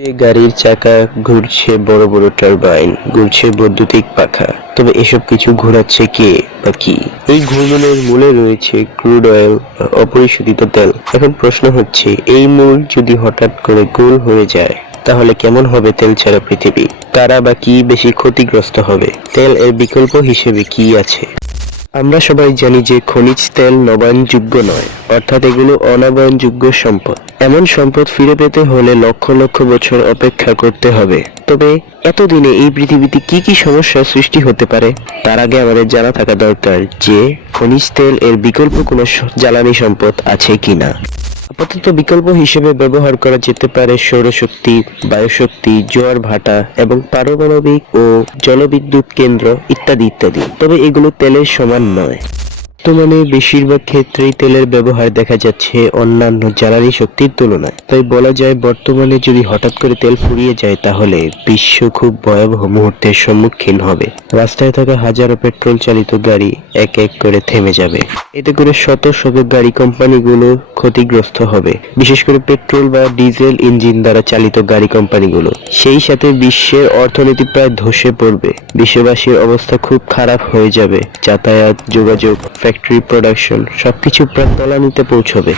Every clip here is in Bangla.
যে গাড়ির চাকা ঘুরছে, বড় বড় টারবাইন ঘুরছে, বৈদ্যুতিক পাখা, তবে এসব কিছু ঘোরাচ্ছে কে বা কি? এই ঘূর্ণনের মূলে রয়েছে ক্রুড অয়েল বা অপরিশোধিত তেল। এখন প্রশ্ন হচ্ছে, এই মূল যদি হঠাৎ করে গোল হয়ে যায় তাহলে কেমন হবে তেল ছাড়া পৃথিবী? কারা বা কি বেশি ক্ষতিগ্রস্ত হবে? তেল এর বিকল্প হিসেবে কি আছে? আমরা সবাই জানি যে খনিজ তেল নবায়নযোগ্য নয়, অর্থাৎ এগুলো অনবায়নযোগ্য সম্পদ। এমন সম্পদ ফিরে পেতে হলে লক্ষ লক্ষ বছর অপেক্ষা করতে হবে। তবে এতদিনে এই পৃথিবীতে কি কি সমস্যার সৃষ্টি হতে পারে তার আগে আমাদের জানা থাকা দরকার যে খনিজ তেল এর বিকল্প কোনো জ্বালানি সম্পদ আছে কিনা। আপাতত বিকল্প হিসেবে ব্যবহার করা যেতে পারে সৌরশক্তি, বায়ুশক্তি, জোয়ার ভাটা এবং পারমাণবিক ও জলবিদ্যুৎ কেন্দ্র ইত্যাদি ইত্যাদি। তবে এগুলো তেলের সমান নয়। বর্তমানে বেশিরভাগ ক্ষেত্রেই তেলের ব্যবহার দেখা যাচ্ছে অন্যান্য জ্বালানি শক্তির তুলনায়। তাই বলা যায় বর্তমানে যদি হঠাৎ করে তেল ফুরিয়ে যায় তাহলে বিশ্ব খুব ভয়াবহ মুহূর্তের সম্মুখীন হবে। রাস্তায় থাকা হাজারো পেট্রোল চালিত গাড়ি এক এক করে থেমে যাবে। এতে করে শত শত গাড়ি কোম্পানিগুলো ক্ষতিগ্রস্ত হবে, বিশেষ করে পেট্রোল বা ডিজেল ইঞ্জিন দ্বারা চালিত গাড়ি কোম্পানিগুলো। সেই সাথে বিশ্বের অর্থনীতি প্রায় ধসে পড়বে। বিশ্ববাসীর অবস্থা খুব খারাপ হয়ে যাবে। যাতায়াত, যোগাযোগ, ফ্যাক্টরি, প্রোডাকশন সবকিছু প্রায় তলানিতে পৌঁছবে।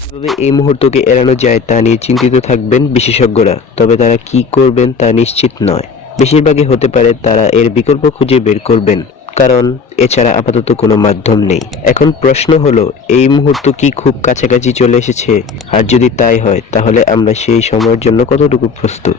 কিভাবে এই মুহূর্তকে এড়ানো যায় তা নিয়ে চিন্তিত থাকবেন বিশেষজ্ঞরা, তবে তারা কি করবেন তা নিশ্চিত নয়। বেশিরভাগই হতে পারে তারা এর বিকল্প খুঁজে বের করবেন, কারণ এছাড়া আপাতত কোনো মাধ্যম নেই। এখন প্রশ্ন হলো, এই মুহূর্ত কি খুব কাছাকাছি চলে এসেছে? আর যদি তাই হয় তাহলে আমরা সেই সময়ের জন্য কতটুকু প্রস্তুত?